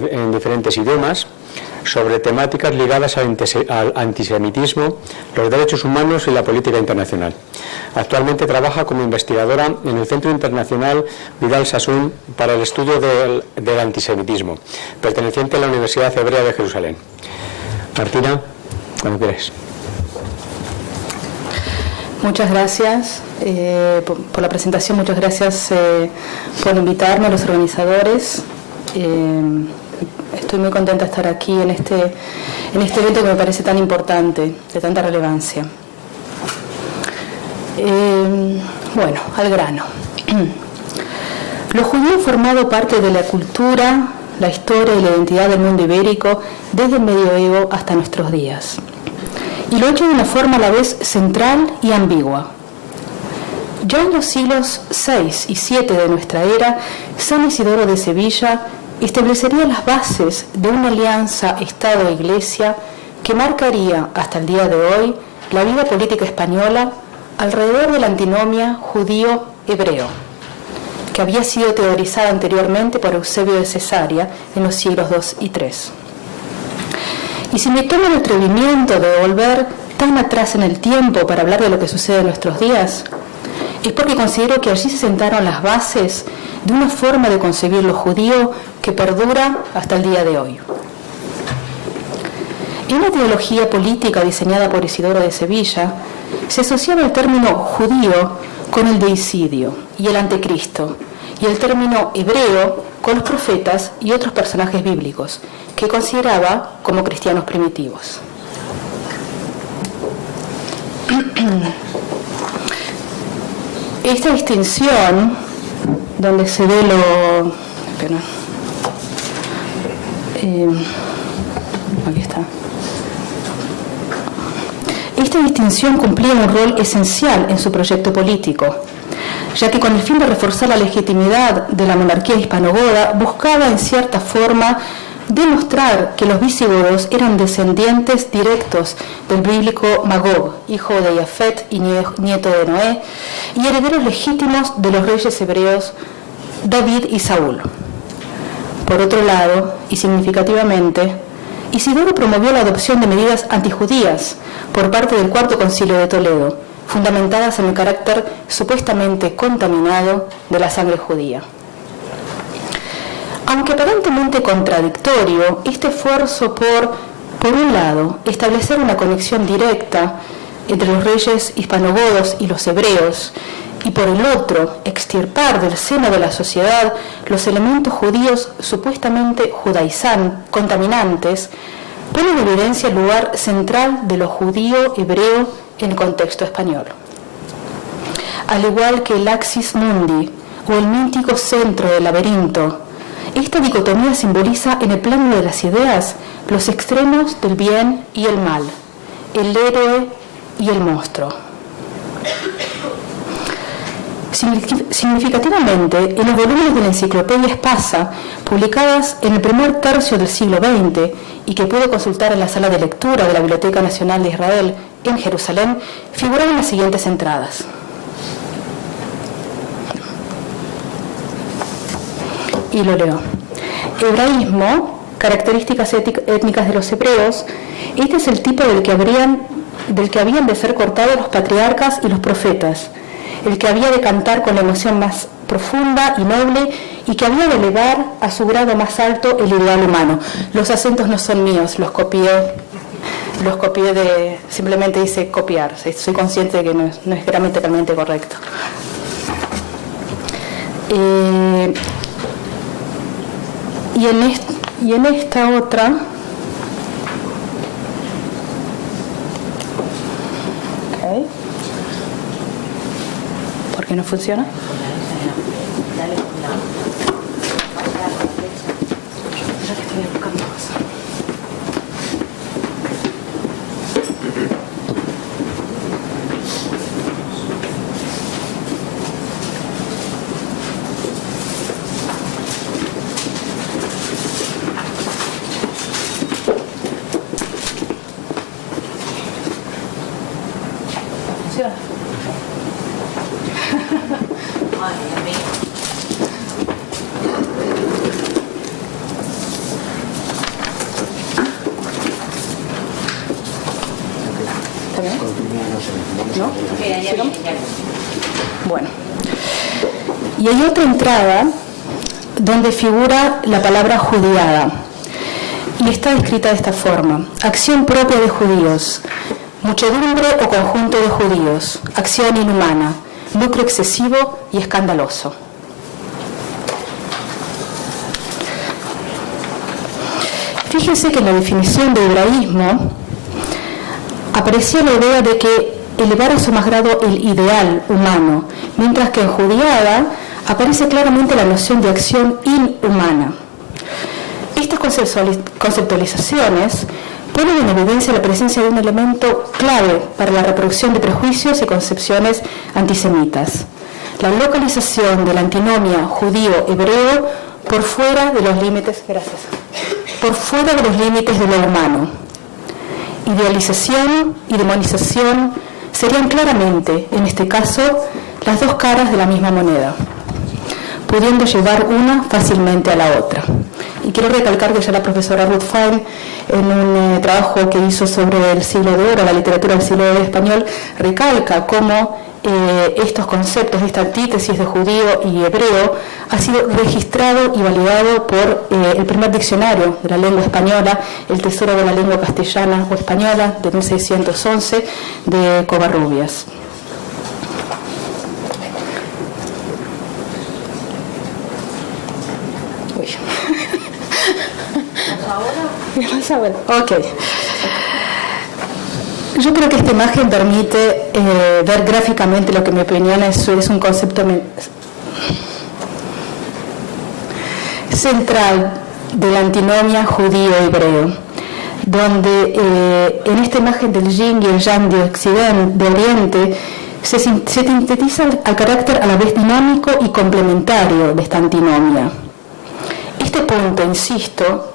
en diferentes idiomas sobre temáticas ligadas al antisemitismo, los derechos humanos y la política internacional. Actualmente trabaja como investigadora en el Centro Internacional Vidal Sassoon para el estudio del antisemitismo, perteneciente a la Universidad Hebrea de Jerusalén. Martina, cuando quieras. Muchas gracias por la presentación, muchas gracias por invitarme a los organizadores. Estoy muy contenta de estar aquí en este evento que me parece tan importante, de tanta relevancia. Bueno, al grano. Los judíos han formado parte de la cultura, la historia y la identidad del mundo ibérico desde el medioevo hasta nuestros días. Y lo ha hecho de una forma a la vez central y ambigua. Ya en los siglos VI y VII de nuestra era, San Isidoro de Sevilla establecería las bases de una alianza Estado-Iglesia que marcaría hasta el día de hoy la vida política española alrededor de la antinomia judío-hebreo, que había sido teorizada anteriormente por Eusebio de Cesarea en los siglos II y III. Y si me tomo el atrevimiento de volver tan atrás en el tiempo para hablar de lo que sucede en nuestros días, es porque considero que allí se sentaron las bases de una forma de concebir lo judío que perdura hasta el día de hoy. En la teología política diseñada por Isidoro de Sevilla, se asociaba el término judío con el deicidio y el anticristo, y el término hebreo con los profetas y otros personajes bíblicos, que consideraba como cristianos primitivos. Esta distinción, donde se ve aquí está. Esta distinción cumplía un rol esencial en su proyecto político, ya que con el fin de reforzar la legitimidad de la monarquía hispanogoda, buscaba en cierta forma demostrar que los visigodos eran descendientes directos del bíblico Magog, hijo de Jafet y nieto de Noé, y herederos legítimos de los reyes hebreos David y Saúl. Por otro lado, y significativamente, Isidoro promovió la adopción de medidas antijudías por parte del Cuarto Concilio de Toledo, fundamentadas en el carácter supuestamente contaminado de la sangre judía. Aunque aparentemente contradictorio, este esfuerzo por un lado, establecer una conexión directa entre los reyes hispanogodos y los hebreos, y por el otro, extirpar del seno de la sociedad los elementos judíos supuestamente contaminantes, pone en evidencia el lugar central de lo judío-hebreo en el contexto español. Al igual que el axis mundi o el mítico centro del laberinto, esta dicotomía simboliza en el plano de las ideas los extremos del bien y el mal, el héroe y el monstruo. Significativamente, en los volúmenes de la Enciclopedia Espasa, publicadas en el primer tercio del siglo XX y que pude consultar en la sala de lectura de la Biblioteca Nacional de Israel en Jerusalén, figuraban las siguientes entradas. Y lo leo. Hebraísmo, características étnicas de los hebreos. Este es el tipo del que habían de ser cortados los patriarcas y los profetas, el que había de cantar con la emoción más profunda y noble y que había de elevar a su grado más alto el ideal humano. Los acentos no son míos, los copié de, simplemente dice copiar, soy consciente de que no es gramaticalmente correcto. Y en esta otra, ¿por qué no funciona? ¿No? Bueno. Y hay otra entrada donde figura la palabra judiada. Y está escrita de esta forma: acción propia de judíos, muchedumbre o conjunto de judíos, acción inhumana, lucro excesivo y escandaloso. Fíjense que en la definición de hebraísmo aparecía la idea de que elevar a su más grado el ideal humano, mientras que en judiada aparece claramente la noción de acción inhumana. Estas conceptualizaciones ponen en evidencia la presencia de un elemento clave para la reproducción de prejuicios y concepciones antisemitas: la localización de la antinomia judío-hebreo por fuera de los límites, por fuera de los límites de lo humano. Idealización y demonización serían claramente, en este caso, las dos caras de la misma moneda, pudiendo llevar una fácilmente a la otra. Y quiero recalcar que ya la profesora Ruth Fein, en un trabajo que hizo sobre el siglo de oro, la literatura del siglo de oro español, recalca cómo estos conceptos, esta antítesis de judío y hebreo, ha sido registrado y validado por el primer diccionario de la lengua española, el Tesoro de la Lengua Castellana o Española, de 1611, de Covarrubias. Ok. Yo creo que esta imagen permite ver gráficamente lo que en mi opinión es un concepto central de la antinomia judío-hebreo, donde en esta imagen del yin y el yang de Oriente se sintetiza al carácter a la vez dinámico y complementario de esta antinomia. Este punto, insisto,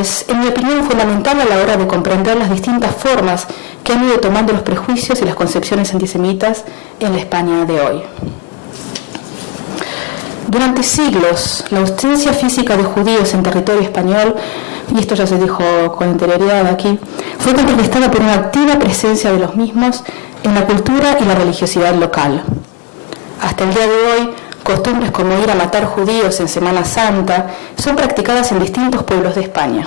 es, en mi opinión, fundamental a la hora de comprender las distintas formas que han ido tomando los prejuicios y las concepciones antisemitas en la España de hoy. Durante siglos, la ausencia física de judíos en territorio español, y esto ya se dijo con anterioridad aquí, fue contrarrestada por una activa presencia de los mismos en la cultura y la religiosidad local. Hasta el día de hoy, costumbres como ir a matar judíos en Semana Santa son practicadas en distintos pueblos de España.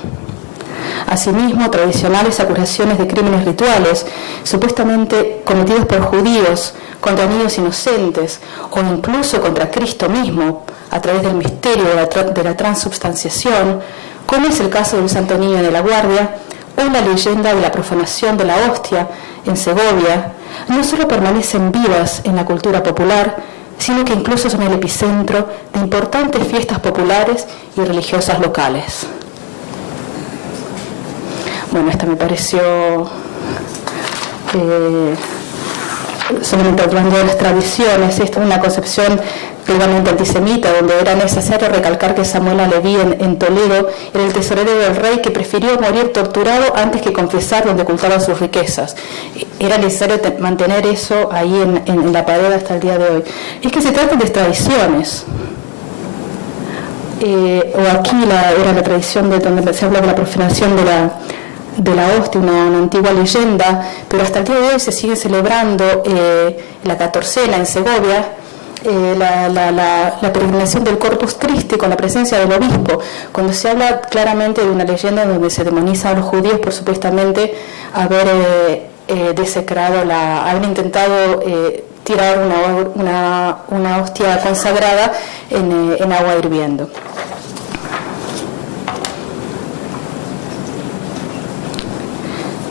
Asimismo, tradicionales acusaciones de crímenes rituales, supuestamente cometidos por judíos contra niños inocentes o incluso contra Cristo mismo a través del misterio de la transubstanciación, como es el caso del Santo Niño de la Guardia o la leyenda de la profanación de la hostia en Segovia, no solo permanecen vivas en la cultura popular, sino que incluso son el epicentro de importantes fiestas populares y religiosas locales. Bueno, esta me pareció, solamente hablando de las tradiciones, esta es una concepción plenamente antisemita, donde era necesario recalcar que Samuel Aleví en Toledo era el tesorero del rey que prefirió morir torturado antes que confesar donde ocultaba sus riquezas. Era necesario mantener eso ahí en la pared hasta el día de hoy. Es que se trata de tradiciones. O aquí era la tradición de donde se habla de la profanación de la hostia, una antigua leyenda, pero hasta el día de hoy se sigue celebrando la catorcena en Segovia, la peregrinación del Corpus Christi con la presencia del obispo, cuando se habla claramente de una leyenda donde se demoniza a los judíos por supuestamente haber desecrado, haber intentado tirar una hostia consagrada en agua hirviendo.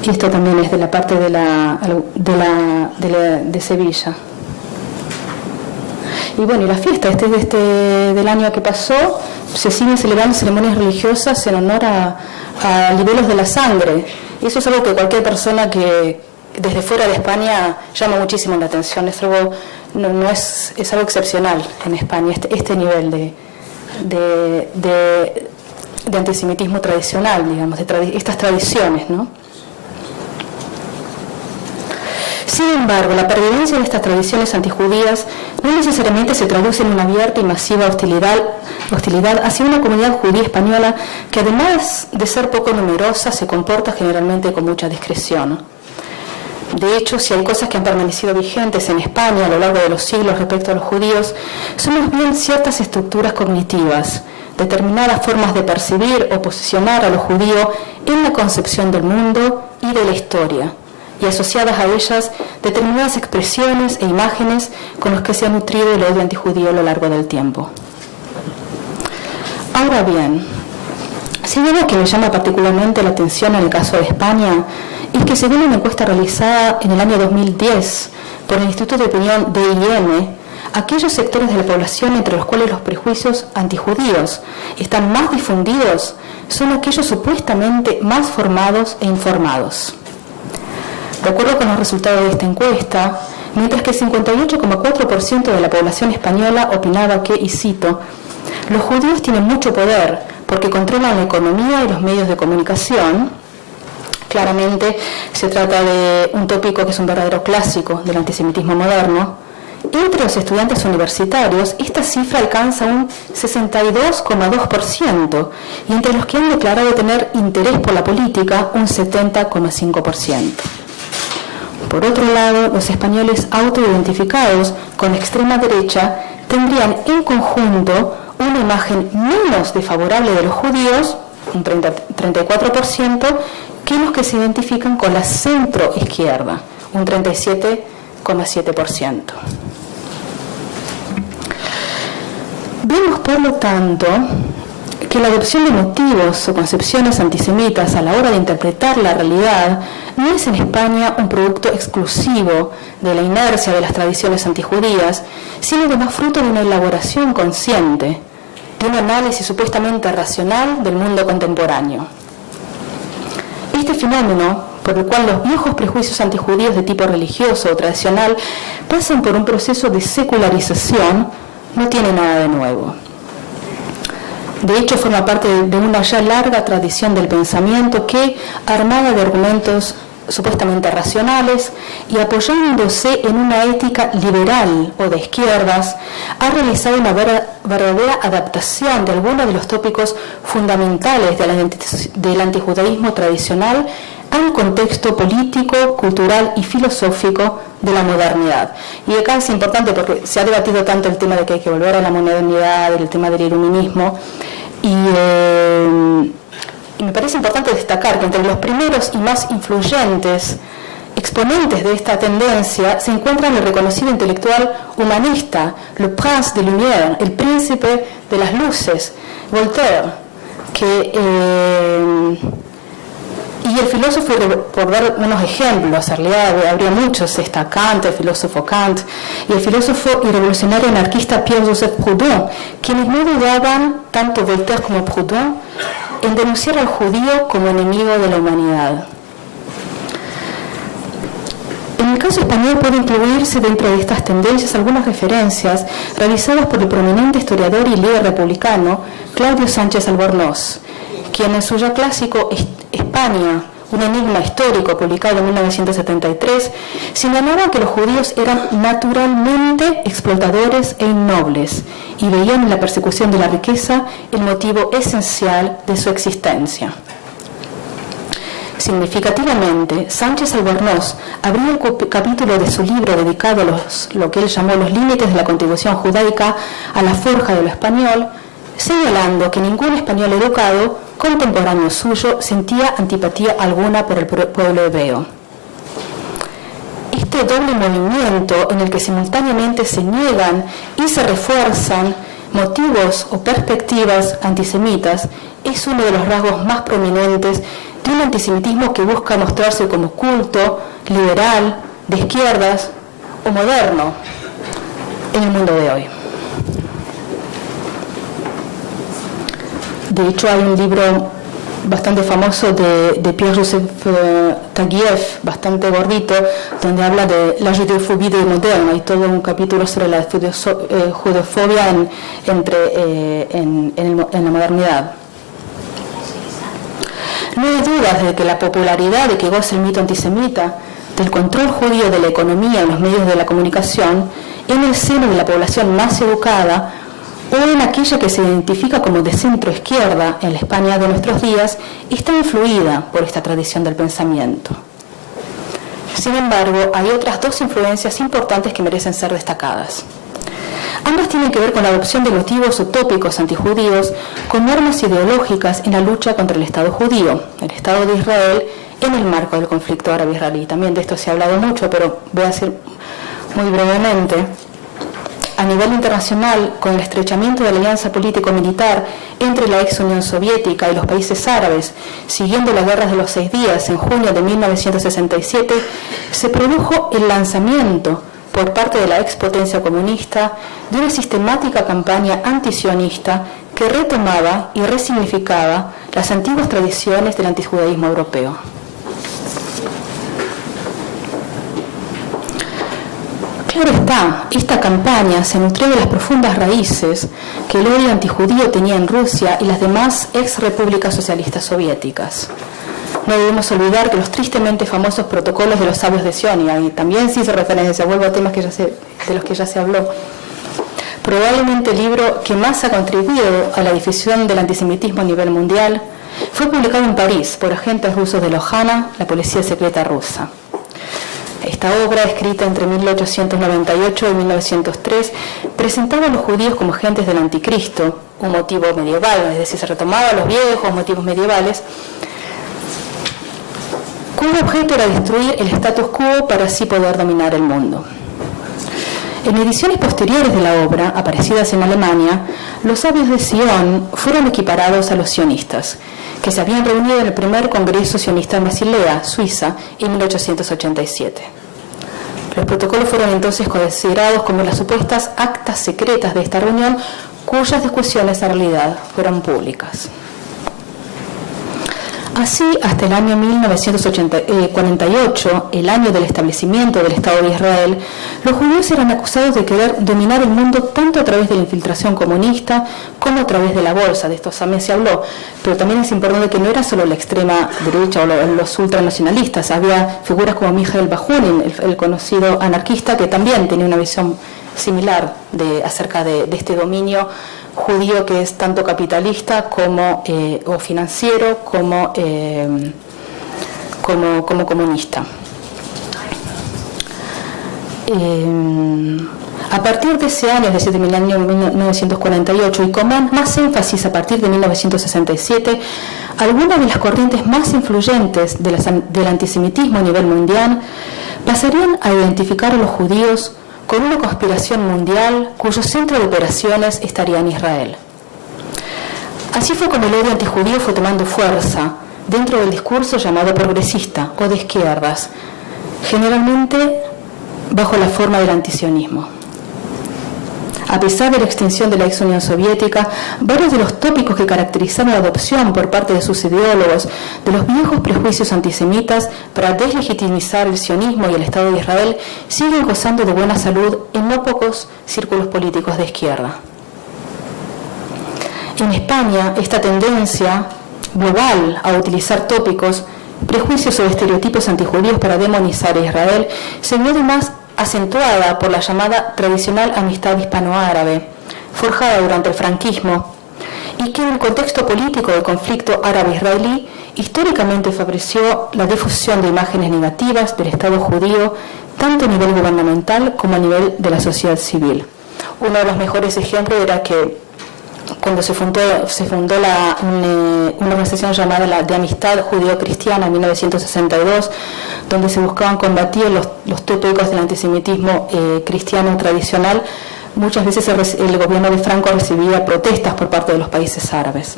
Y esto también es de la parte de Sevilla. Y bueno, y la fiesta del año que pasó, se siguen celebrando ceremonias religiosas en honor a libelos de la sangre. Y eso es algo que cualquier persona que desde fuera de España llama muchísimo la atención. Es algo, es algo excepcional en España, este nivel de antisemitismo tradicional, digamos, estas tradiciones, ¿no? Sin embargo, la pervivencia de estas tradiciones antijudías no necesariamente se traduce en una abierta y masiva hostilidad hacia una comunidad judía española que, además de ser poco numerosa, se comporta generalmente con mucha discreción. De hecho, si hay cosas que han permanecido vigentes en España a lo largo de los siglos respecto a los judíos, son más bien ciertas estructuras cognitivas, determinadas formas de percibir o posicionar a lo judío en la concepción del mundo y de la historia, y asociadas a ellas determinadas expresiones e imágenes con las que se ha nutrido el odio antijudío a lo largo del tiempo. Ahora bien, si algo que me llama particularmente la atención en el caso de España es que según una encuesta realizada en el año 2010 por el Instituto de Opinión DIM, aquellos sectores de la población entre los cuales los prejuicios antijudíos están más difundidos son aquellos supuestamente más formados e informados. De acuerdo con los resultados de esta encuesta, mientras que el 58,4% de la población española opinaba que, y cito, los judíos tienen mucho poder porque controlan la economía y los medios de comunicación. Claramente se trata de un tópico que es un verdadero clásico del antisemitismo moderno. Entre los estudiantes universitarios, esta cifra alcanza un 62,2% y entre los que han declarado tener interés por la política, un 70,5%. Por otro lado, los españoles autoidentificados con la extrema derecha tendrían en conjunto una imagen menos desfavorable de los judíos, un 34%, que los que se identifican con la centroizquierda, un 37,7%. Vemos, por lo tanto, que la adopción de motivos o concepciones antisemitas a la hora de interpretar la realidad no es en España un producto exclusivo de la inercia de las tradiciones antijudías, sino además fruto de una elaboración consciente, de un análisis supuestamente racional del mundo contemporáneo. Este fenómeno, por el cual los viejos prejuicios antijudíos de tipo religioso o tradicional pasan por un proceso de secularización, no tiene nada de nuevo. De hecho, forma parte de una ya larga tradición del pensamiento que, armada de argumentos supuestamente racionales y apoyándose en una ética liberal o de izquierdas, ha realizado una verdadera adaptación de algunos de los tópicos fundamentales del antijudaísmo tradicional al contexto político, cultural y filosófico de la modernidad. Y acá es importante porque se ha debatido tanto el tema de que hay que volver a la modernidad, el tema del iluminismo, y me parece importante destacar que entre los primeros y más influyentes exponentes de esta tendencia se encuentran el reconocido intelectual humanista, Le Prince de Lumière, el príncipe de las luces, Voltaire, y el filósofo, por dar unos ejemplos, en realidad habría muchos, está Kant, el filósofo Kant, y el filósofo y revolucionario anarquista Pierre-Joseph Proudhon, quienes no dudaban, tanto Voltaire como Proudhon, en denunciar al judío como enemigo de la humanidad. En el caso español puede incluirse dentro de estas tendencias algunas referencias realizadas por el prominente historiador y líder republicano Claudio Sánchez Albornoz, quien en su ya clásico España, un enigma histórico, publicado en 1973, señalaba que los judíos eran naturalmente explotadores e innobles y veían en la persecución de la riqueza el motivo esencial de su existencia. Significativamente, Sánchez Albornoz abrió el capítulo de su libro dedicado a lo que él llamó los límites de la contribución judaica a la forja de lo español, señalando que ningún español educado contemporáneo suyo sentía antipatía alguna por el pueblo hebreo. Este doble movimiento en el que simultáneamente se niegan y se refuerzan motivos o perspectivas antisemitas es uno de los rasgos más prominentes de un antisemitismo que busca mostrarse como culto, liberal, de izquierdas o moderno en el mundo de hoy. De hecho, hay un libro bastante famoso de Pierre-Joseph Taguieff, bastante gordito, donde habla de la judeofobia moderna. Hay todo un capítulo sobre la judefobia en la modernidad. No hay dudas de que la popularidad de que goza el mito antisemita, del control judío de la economía en los medios de la comunicación, en el seno de la población más educada, o en aquella que se identifica como de centro izquierda en la España de nuestros días, está influida por esta tradición del pensamiento. Sin embargo, hay otras dos influencias importantes que merecen ser destacadas. Ambas tienen que ver con la adopción de motivos utópicos antijudíos con normas ideológicas en la lucha contra el Estado judío, el Estado de Israel, en el marco del conflicto árabe-israelí. También de esto se ha hablado mucho, pero voy a decir muy brevemente. A nivel internacional, con el estrechamiento de la alianza político-militar entre la ex Unión Soviética y los países árabes, siguiendo las guerras de los 6 días en junio de 1967, se produjo el lanzamiento por parte de la ex potencia comunista de una sistemática campaña antisionista que retomaba y resignificaba las antiguas tradiciones del antijudaísmo europeo. Claro está, esta campaña se nutrió de las profundas raíces que el odio antijudío tenía en Rusia y las demás ex repúblicas socialistas soviéticas. No debemos olvidar que los tristemente famosos protocolos de los sabios de Sion, y también se hizo referencia, vuelvo a temas de los que ya se habló, probablemente el libro que más ha contribuido a la difusión del antisemitismo a nivel mundial, fue publicado en París por agentes rusos de Lojana, la policía secreta rusa. Esta obra, escrita entre 1898 y 1903, presentaba a los judíos como agentes del anticristo, un motivo medieval, es decir, se retomaba los viejos motivos medievales, cuyo objeto era destruir el status quo para así poder dominar el mundo. En ediciones posteriores de la obra, aparecidas en Alemania, los sabios de Sion fueron equiparados a los sionistas, que se habían reunido en el primer Congreso Sionista en Basilea, Suiza, en 1887. Los protocolos fueron entonces considerados como las supuestas actas secretas de esta reunión, cuyas discusiones en realidad fueron públicas. Así, hasta el año 1948, el año del establecimiento del Estado de Israel, los judíos eran acusados de querer dominar el mundo tanto a través de la infiltración comunista como a través de la bolsa. De esto también se habló, pero también es importante que no era solo la extrema derecha o los ultranacionalistas. Había figuras como Mijael Bakunin, el conocido anarquista, que también tenía una visión similar acerca de este dominio judío que es tanto capitalista como o financiero como comunista. A partir de ese año, es decir, del año 1948, y con más énfasis a partir de 1967, algunas de las corrientes más influyentes del antisemitismo a nivel mundial pasarían a identificar a los judíos con una conspiración mundial cuyo centro de operaciones estaría en Israel. Así fue como el odio antijudío fue tomando fuerza dentro del discurso llamado progresista o de izquierdas, generalmente bajo la forma del antisionismo. A pesar de la extinción de la ex Unión Soviética, varios de los tópicos que caracterizaron la adopción por parte de sus ideólogos de los viejos prejuicios antisemitas para deslegitimizar el sionismo y el Estado de Israel siguen gozando de buena salud en no pocos círculos políticos de izquierda. En España, esta tendencia global a utilizar tópicos, prejuicios o estereotipos antijudíos para demonizar a Israel se vio además acentuada por la llamada tradicional amistad hispano-árabe, forjada durante el franquismo, y que en el contexto político del conflicto árabe-israelí históricamente favoreció la difusión de imágenes negativas del Estado judío, tanto a nivel gubernamental como a nivel de la sociedad civil. Uno de los mejores ejemplos era que cuando se fundó una organización llamada de Amistad Judío-Cristiana en 1962, donde se buscaban combatir los tópicos del antisemitismo cristiano tradicional, muchas veces el gobierno de Franco recibía protestas por parte de los países árabes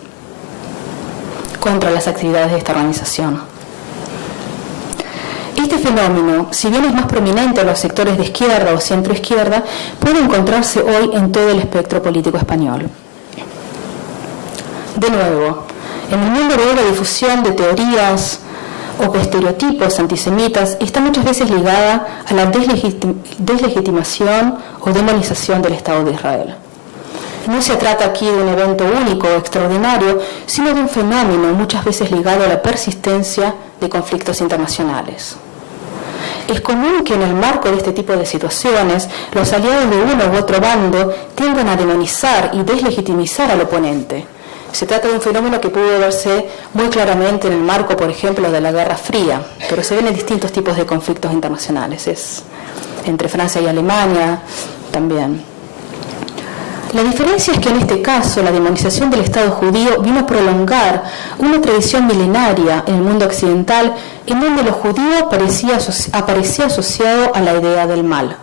contra las actividades de esta organización. Este fenómeno, si bien es más prominente en los sectores de izquierda o centroizquierda, puede encontrarse hoy en todo el espectro político español. De nuevo, en el mundo de hoy la difusión de teorías o estereotipos antisemitas está muchas veces ligada a la deslegitimación o demonización del Estado de Israel. No se trata aquí de un evento único o extraordinario, sino de un fenómeno muchas veces ligado a la persistencia de conflictos internacionales. Es común que en el marco de este tipo de situaciones, los aliados de uno u otro bando tiendan a demonizar y deslegitimizar al oponente, Se trata de un fenómeno que pudo verse muy claramente en el marco, por ejemplo, de la Guerra Fría, pero se ven en distintos tipos de conflictos internacionales, es entre Francia y Alemania también. La diferencia es que en este caso la demonización del Estado judío vino a prolongar una tradición milenaria en el mundo occidental en donde lo judío aparecía asociado a la idea del mal.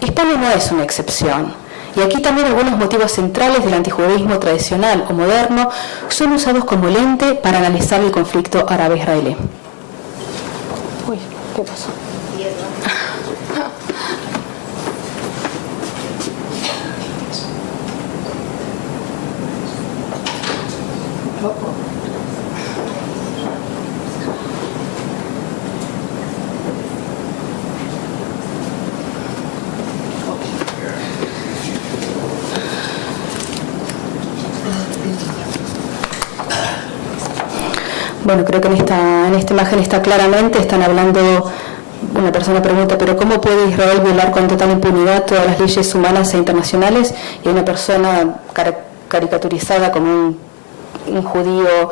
España no es una excepción, y aquí también algunos motivos centrales del antijudaísmo tradicional o moderno son usados como lente para analizar el conflicto árabe-israelí. Uy, ¿qué pasó? Bueno, creo que en esta imagen está claramente, están hablando, una persona pregunta, pero ¿cómo puede Israel violar con total impunidad todas las leyes humanas e internacionales? Y hay una persona caricaturizada como un judío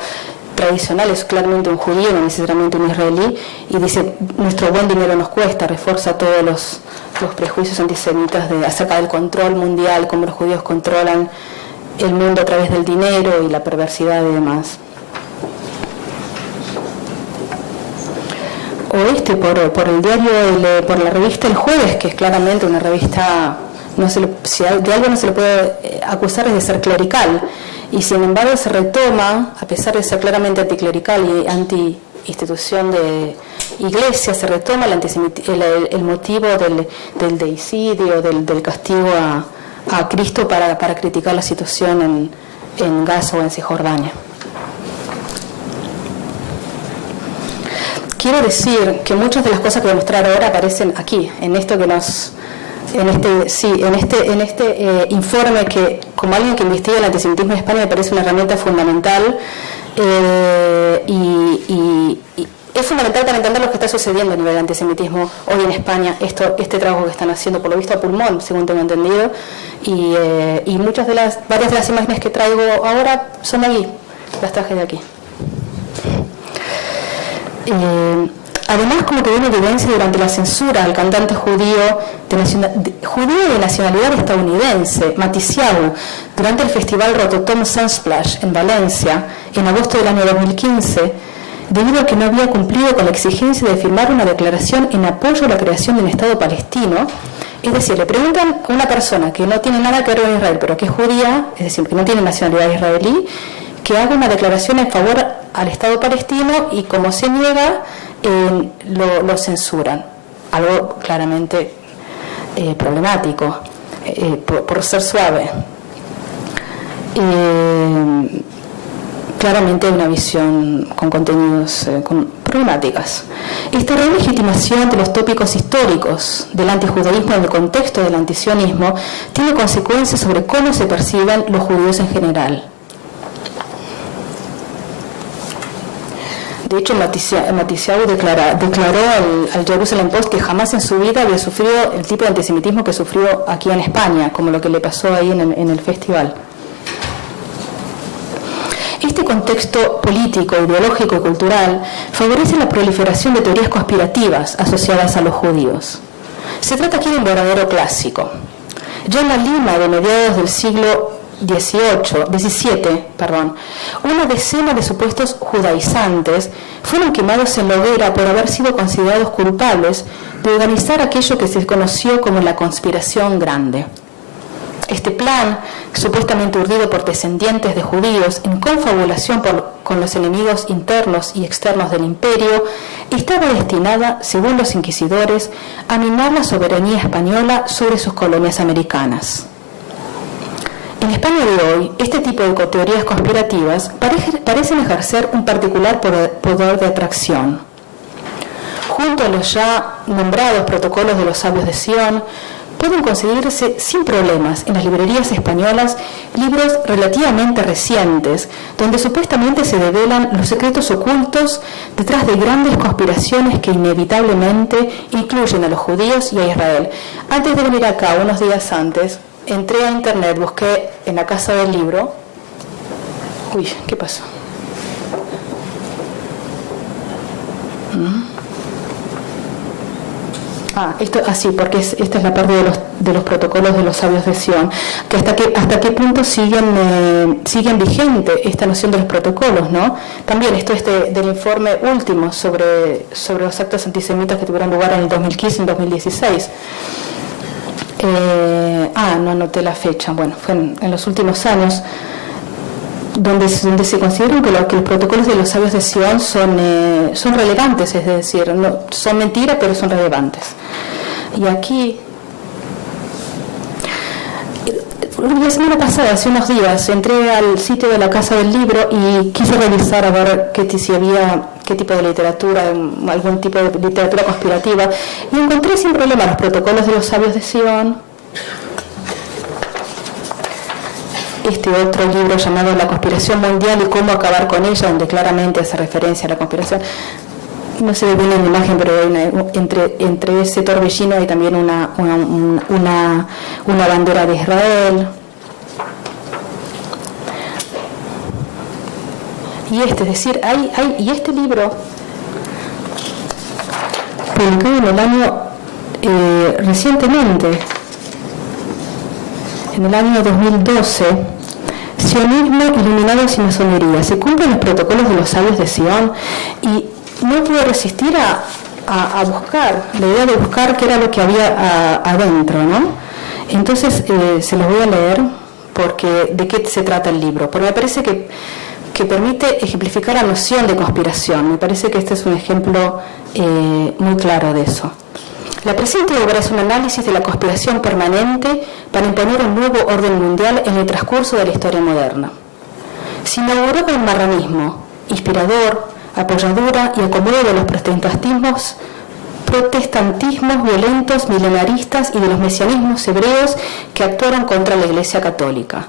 tradicional, es claramente un judío, no necesariamente un israelí, y dice, nuestro buen dinero nos cuesta, refuerza todos los prejuicios antisemitas acerca del control mundial, cómo los judíos controlan el mundo a través del dinero y la perversidad y demás. O por el diario, por la revista El Jueves, que es claramente una revista, si de algo no se le puede acusar es de ser clerical, y sin embargo se retoma, a pesar de ser claramente anticlerical y anti-institución de iglesia, se retoma el motivo del deicidio, del castigo a Cristo para criticar la situación en Gaza o en Cisjordania. Quiero decir que muchas de las cosas que voy a mostrar ahora aparecen aquí, en esto que en este informe que, como alguien que investiga el antisemitismo en España, me parece una herramienta fundamental y es fundamental para entender lo que está sucediendo a nivel de antisemitismo hoy en España, este trabajo que están haciendo, por lo visto a pulmón, según tengo entendido, y varias de las imágenes que traigo ahora son aquí, las traje de aquí. Además, como quedó en evidencia durante la censura al cantante judío de nacionalidad estadounidense, Matisiahu, durante el festival Rototom Sunsplash en Valencia, en agosto del año 2015, debido a que no había cumplido con la exigencia de firmar una declaración en apoyo a la creación de un Estado palestino. Es decir, le preguntan a una persona que no tiene nada que ver con Israel, pero que es judía, es decir, que no tiene nacionalidad israelí, que haga una declaración en favor al Estado palestino, y como se niega, lo censuran. Algo claramente problemático, por ser suave. Claramente hay una visión con contenidos con problemáticas. Esta relegitimación de los tópicos históricos del antijudaísmo en el contexto del antisionismo tiene consecuencias sobre cómo se perciben los judíos en general. De hecho, Matisiahu declaró al Jerusalem Post que jamás en su vida había sufrido el tipo de antisemitismo que sufrió aquí en España, como lo que le pasó ahí en el festival. Este contexto político, ideológico y cultural favorece la proliferación de teorías conspirativas asociadas a los judíos. Se trata aquí de un verdadero clásico. Ya en la Lima de mediados del siglo XVII, una decena de supuestos judaizantes fueron quemados en la hoguera por haber sido considerados culpables de organizar aquello que se conoció como la conspiración grande. Este plan, supuestamente urdido por descendientes de judíos en confabulación con los enemigos internos y externos del imperio, estaba destinada, según los inquisidores, a minar la soberanía española sobre sus colonias americanas. En España de hoy, este tipo de teorías conspirativas parecen ejercer un particular poder de atracción. Junto a los ya nombrados protocolos de los sabios de Sion, pueden conseguirse sin problemas en las librerías españolas libros relativamente recientes, donde supuestamente se develan los secretos ocultos detrás de grandes conspiraciones que inevitablemente incluyen a los judíos y a Israel. Antes de venir acá, unos días antes, entré a internet, busqué en la Casa del Libro Uy, ¿qué pasó? Esto así, porque esta es la parte de los protocolos de los sabios de Sion, que hasta qué punto siguen vigente esta noción de los protocolos, ¿no? También esto es del informe último sobre los actos antisemitas que tuvieron lugar en el 2015 y en 2016. No anoté la fecha, bueno, fue en los últimos años, donde se consideran que los protocolos de los sabios de Sion son relevantes, es decir, no son mentiras, pero son relevantes. Y aquí, la semana pasada, hace unos días, entré al sitio de la Casa del Libro y quise revisar a ver qué tipo de literatura, algún tipo de literatura conspirativa, y encontré sin problema los protocolos de los sabios de Sion. Este otro libro llamado La conspiración mundial y cómo acabar con ella, donde claramente hace referencia a la conspiración. No se ve bien en la imagen, pero entre ese torbellino hay también una bandera de Israel. Y es decir, y este libro, publicado en el año recientemente, en el año 2012, Sionismo, Iluminados y Masonería. Se cumplen los protocolos de los sabios de Sion y no pude resistir a buscar, la idea de buscar qué era lo que había adentro, ¿no? Entonces se los voy a leer porque de qué se trata el libro, porque me parece que permite ejemplificar la noción de conspiración. Me parece que este es un ejemplo muy claro de eso. La presente obra es un análisis de la conspiración permanente para imponer un nuevo orden mundial en el transcurso de la historia moderna. Se inauguró con el marranismo, inspirador, apoyadura y acomodo de los protestantismos violentos, milenaristas y de los mesianismos hebreos que actuaron contra la Iglesia Católica.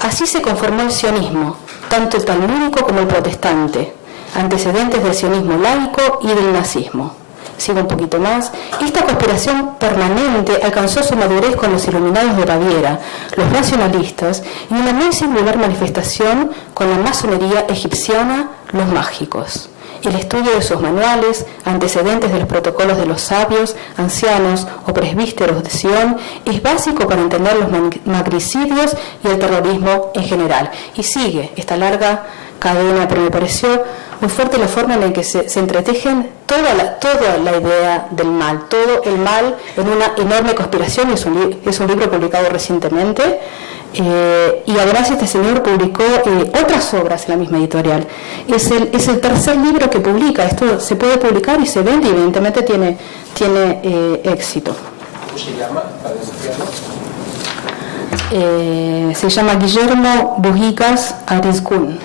Así se conformó el sionismo, tanto el talmúdico como el protestante, antecedentes del sionismo laico y del nazismo. Sigo un poquito más. Esta conspiración permanente alcanzó su madurez con los iluminados de Baviera, los racionalistas, y una muy singular manifestación con la masonería egipciana, los mágicos. El estudio de sus manuales, antecedentes de los protocolos de los sabios, ancianos o presbíteros de Sion, es básico para entender los magricidios y el terrorismo en general. Y sigue esta larga cadena, pero me pareció muy fuerte la forma en la que se entretejen toda la idea del mal, todo el mal en una enorme conspiración. Es un libro publicado recientemente. Y además este señor publicó otras obras en la misma editorial. Es el tercer libro que publica. Esto se puede publicar y se vende y evidentemente tiene éxito. ¿Cómo se llama? Para Se llama Guillermo Bujikas Arizgun.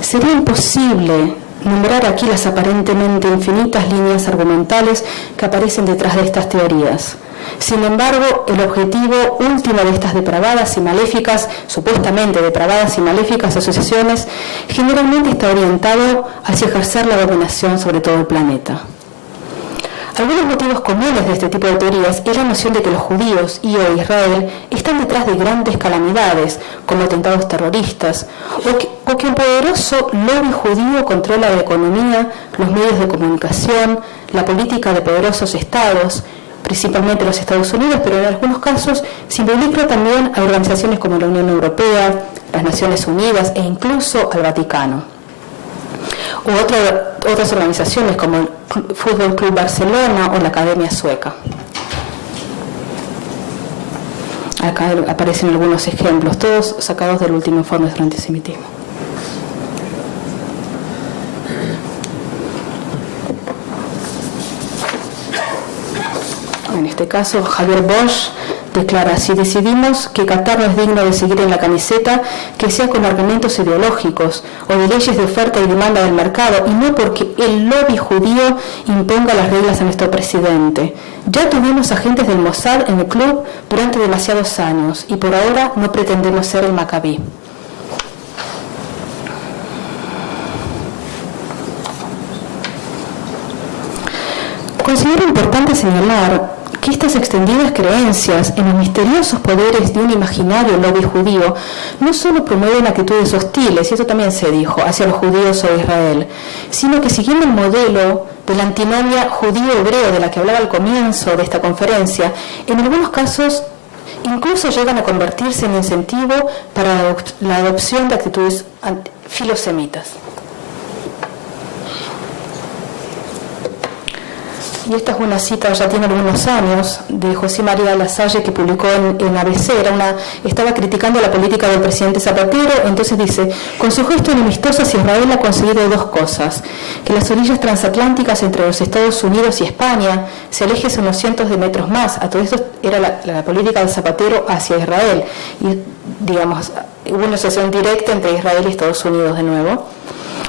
Sería imposible nombrar aquí las aparentemente infinitas líneas argumentales que aparecen detrás de estas teorías. Sin embargo, el objetivo último de estas depravadas y maléficas, supuestamente depravadas y maléficas asociaciones, generalmente está orientado hacia ejercer la dominación sobre todo el planeta. Algunos motivos comunes de este tipo de teorías es la noción de que los judíos y o Israel están detrás de grandes calamidades, como atentados terroristas, o que un poderoso lobby judío controla la economía, los medios de comunicación, la política de poderosos estados, principalmente los Estados Unidos, pero en algunos casos se involucra también a organizaciones como la Unión Europea, las Naciones Unidas e incluso al Vaticano. U otras organizaciones como el Fútbol Club Barcelona o la Academia Sueca. Acá aparecen algunos ejemplos, todos sacados del último informe sobre antisemitismo. En este caso, Javier Bosch declara: si decidimos que Qatar no es digno de seguir en la camiseta, que sea con argumentos ideológicos o de leyes de oferta y demanda del mercado, y no porque el lobby judío imponga las reglas a nuestro presidente. Ya tuvimos agentes del Mossad en el club durante demasiados años y por ahora no pretendemos ser el Macabí. Considero importante señalar que estas extendidas creencias en los misteriosos poderes de un imaginario lobby judío no solo promueven actitudes hostiles, y eso también se dijo, hacia los judíos o Israel, sino que siguiendo el modelo de la antinomia judío-hebreo de la que hablaba al comienzo de esta conferencia, en algunos casos incluso llegan a convertirse en incentivo para la adopción de actitudes filosemitas. Y esta es una cita, ya tiene algunos años, de José María Lasalle, que publicó en ABC. Estaba criticando la política del presidente Zapatero. Entonces dice: con su gesto enemistoso hacia Israel ha conseguido dos cosas: que las orillas transatlánticas entre los Estados Unidos y España se alejen unos cientos de metros más. A todo esto era la política de Zapatero hacia Israel. Y, digamos, hubo una asociación directa entre Israel y Estados Unidos de nuevo.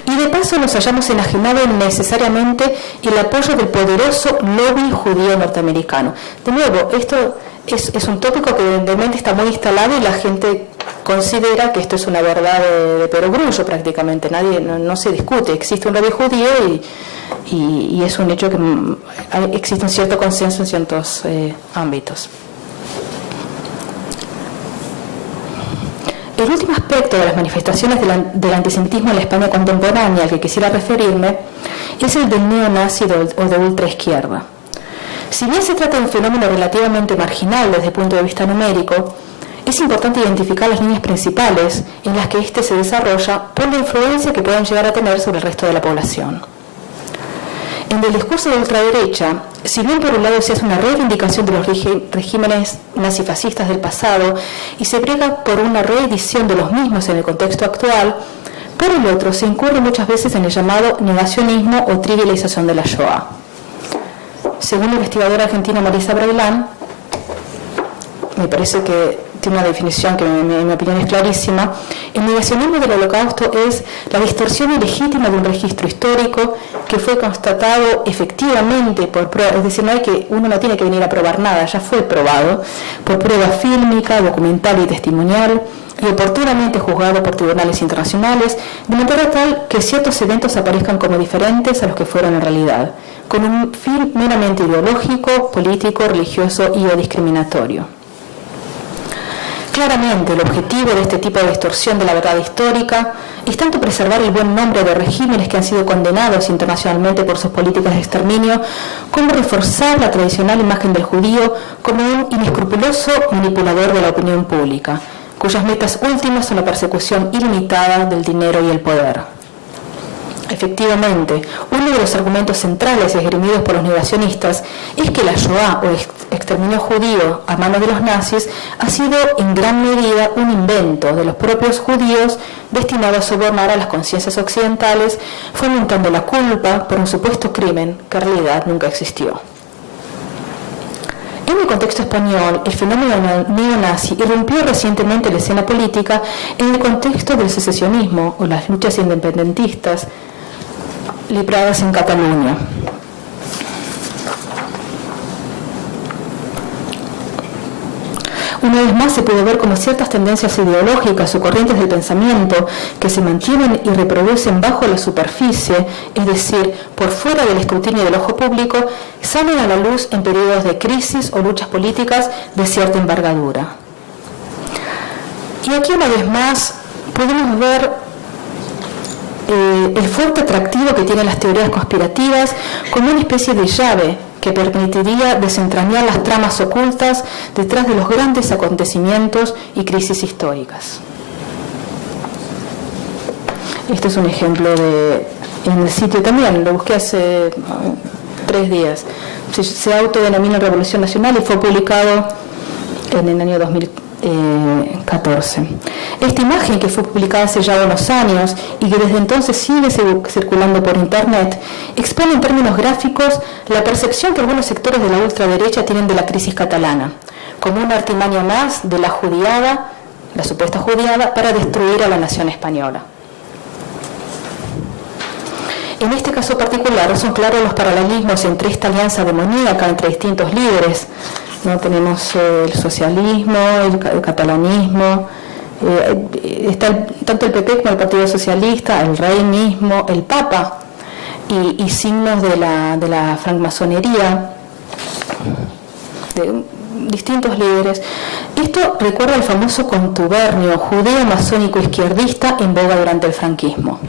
Y de paso nos hayamos enajenado necesariamente el apoyo del poderoso lobby judío norteamericano. De nuevo, esto es un tópico que evidentemente está muy instalado y la gente considera que esto es una verdad de perogrullo prácticamente. No se discute. Existe un lobby judío y es un hecho que existe un cierto consenso en ciertos ámbitos. El último aspecto de las manifestaciones del antisemitismo en la España contemporánea al que quisiera referirme es el del neonazi o de ultraizquierda. Si bien se trata de un fenómeno relativamente marginal desde el punto de vista numérico, es importante identificar las líneas principales en las que éste se desarrolla por la influencia que pueden llegar a tener sobre el resto de la población. En el discurso de ultraderecha, si bien por un lado se hace una reivindicación de los regímenes nazifascistas del pasado y se prega por una reedición de los mismos en el contexto actual, por el otro se incurre muchas veces en el llamado negacionismo o trivialización de la Shoah. Según la investigadora argentina Marisa Brailán, me parece que tiene una definición que en mi opinión es clarísima: el negacionismo del Holocausto es la distorsión ilegítima de un registro histórico que fue constatado efectivamente por prueba, es decir, uno no tiene que venir a probar nada, ya fue probado por prueba fílmica, documental y testimonial, y oportunamente juzgado por tribunales internacionales, de manera tal que ciertos eventos aparezcan como diferentes a los que fueron en realidad, con un fin meramente ideológico, político, religioso y o discriminatorio. Claramente, el objetivo de este tipo de distorsión de la verdad histórica es tanto preservar el buen nombre de regímenes que han sido condenados internacionalmente por sus políticas de exterminio, como reforzar la tradicional imagen del judío como un inescrupuloso manipulador de la opinión pública, cuyas metas últimas son la persecución ilimitada del dinero y el poder. Efectivamente, uno de los argumentos centrales esgrimidos por los negacionistas es que la Shoah o exterminio judío a manos de los nazis ha sido en gran medida un invento de los propios judíos destinado a sobornar a las conciencias occidentales, fomentando la culpa por un supuesto crimen que en realidad nunca existió. En el contexto español, el fenómeno neonazi irrumpió recientemente en la escena política en el contexto del secesionismo o las luchas independentistas libradas en Cataluña. Una vez más se pudo ver como ciertas tendencias ideológicas o corrientes del pensamiento que se mantienen y reproducen bajo la superficie, es decir, por fuera del escrutinio del ojo público, salen a la luz en periodos de crisis o luchas políticas de cierta envergadura. Y aquí una vez más podemos ver el fuerte atractivo que tienen las teorías conspirativas como una especie de llave que permitiría desentrañar las tramas ocultas detrás de los grandes acontecimientos y crisis históricas. Este es un ejemplo en el sitio también, lo busqué hace 3 días. Se autodenomina Revolución Nacional y fue publicado en el año 2014. Esta imagen, que fue publicada hace ya unos años y que desde entonces sigue circulando por internet, expone en términos gráficos la percepción que algunos sectores de la ultraderecha tienen de la crisis catalana, como una artimaña más de la judiada, la supuesta judiada, para destruir a la nación española. En este caso particular son claros los paralelismos entre esta alianza demoníaca entre distintos líderes. ¿No? Tenemos el socialismo, el catalanismo, está tanto el PP como el Partido Socialista, el rey mismo, el Papa y signos de la francmasonería. distintos líderes. Esto recuerda el famoso contubernio judeo masónico izquierdista en boga durante el franquismo.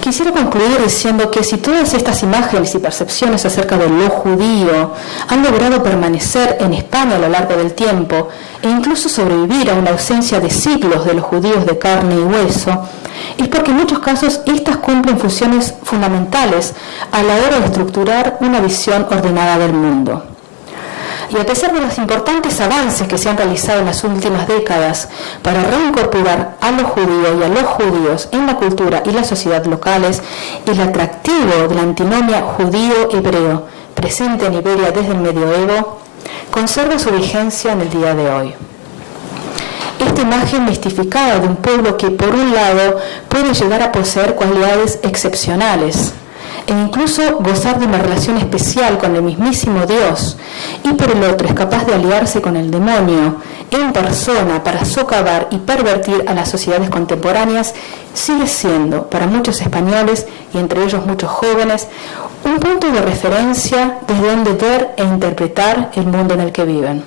Quisiera concluir diciendo que si todas estas imágenes y percepciones acerca de lo judío han logrado permanecer en España a lo largo del tiempo e incluso sobrevivir a una ausencia de siglos de los judíos de carne y hueso, es porque en muchos casos estas cumplen funciones fundamentales a la hora de estructurar una visión ordenada del mundo. Y a pesar de los importantes avances que se han realizado en las últimas décadas para reincorporar a lo judío y a los judíos en la cultura y la sociedad locales, el atractivo de la antinomia judío-hebreo presente en Iberia desde el medioevo conserva su vigencia en el día de hoy. Esta imagen mistificada de un pueblo que, por un lado, puede llegar a poseer cualidades excepcionales e incluso gozar de una relación especial con el mismísimo Dios, y por el otro es capaz de aliarse con el demonio en persona para socavar y pervertir a las sociedades contemporáneas, sigue siendo, para muchos españoles, y entre ellos muchos jóvenes, un punto de referencia desde donde ver e interpretar el mundo en el que viven.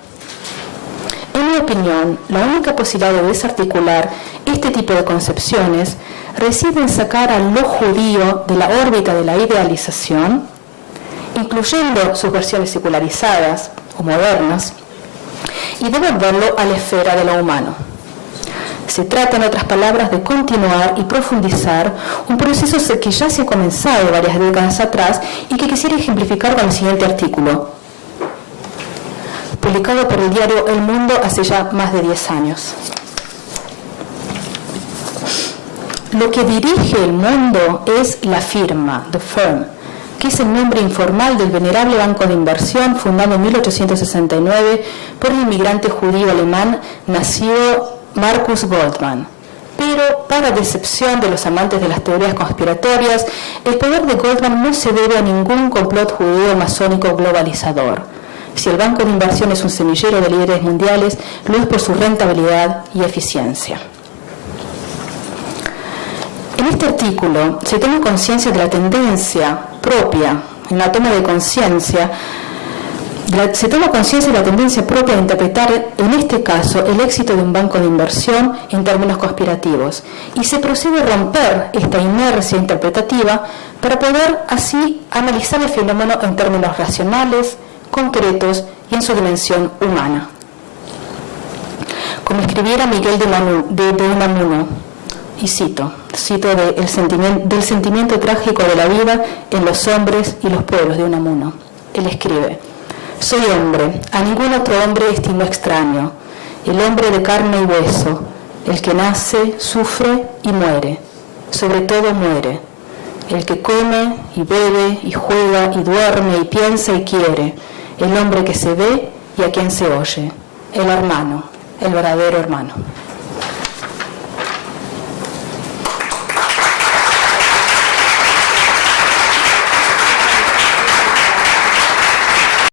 En mi opinión, la única posibilidad de desarticular este tipo de concepciones reside en sacar a lo judío de la órbita de la idealización, incluyendo sus versiones secularizadas o modernas, y devolverlo a la esfera de lo humano. Se trata, en otras palabras, de continuar y profundizar un proceso que ya se ha comenzado varias décadas atrás y que quisiera ejemplificar con el siguiente artículo, publicado por el diario El Mundo hace ya más de 10 años. Lo que dirige el mundo es la firma, the firm, que es el nombre informal del venerable banco de inversión fundado en 1869 por el inmigrante judío alemán nacido Marcus Goldman. Pero, para decepción de los amantes de las teorías conspiratorias, el poder de Goldman no se debe a ningún complot judío masónico globalizador. Si el banco de inversión es un semillero de líderes mundiales, lo es por su rentabilidad y eficiencia. En este artículo se toma conciencia de la tendencia propia, en la toma de conciencia, se toma conciencia de la tendencia propia de interpretar, en este caso, el éxito de un banco de inversión en términos conspirativos, y se procede a romper esta inercia interpretativa para poder así analizar el fenómeno en términos racionales, concretos y en su dimensión humana. Como escribiera Miguel de Unamuno, y cito del sentimiento trágico de la vida en los hombres y los pueblos de Unamuno. Él escribe: soy hombre, a ningún otro hombre estimo extraño, el hombre de carne y hueso, el que nace, sufre y muere, sobre todo muere, el que come y bebe y juega y duerme y piensa y quiere, el hombre que se ve y a quien se oye, el hermano, el verdadero hermano.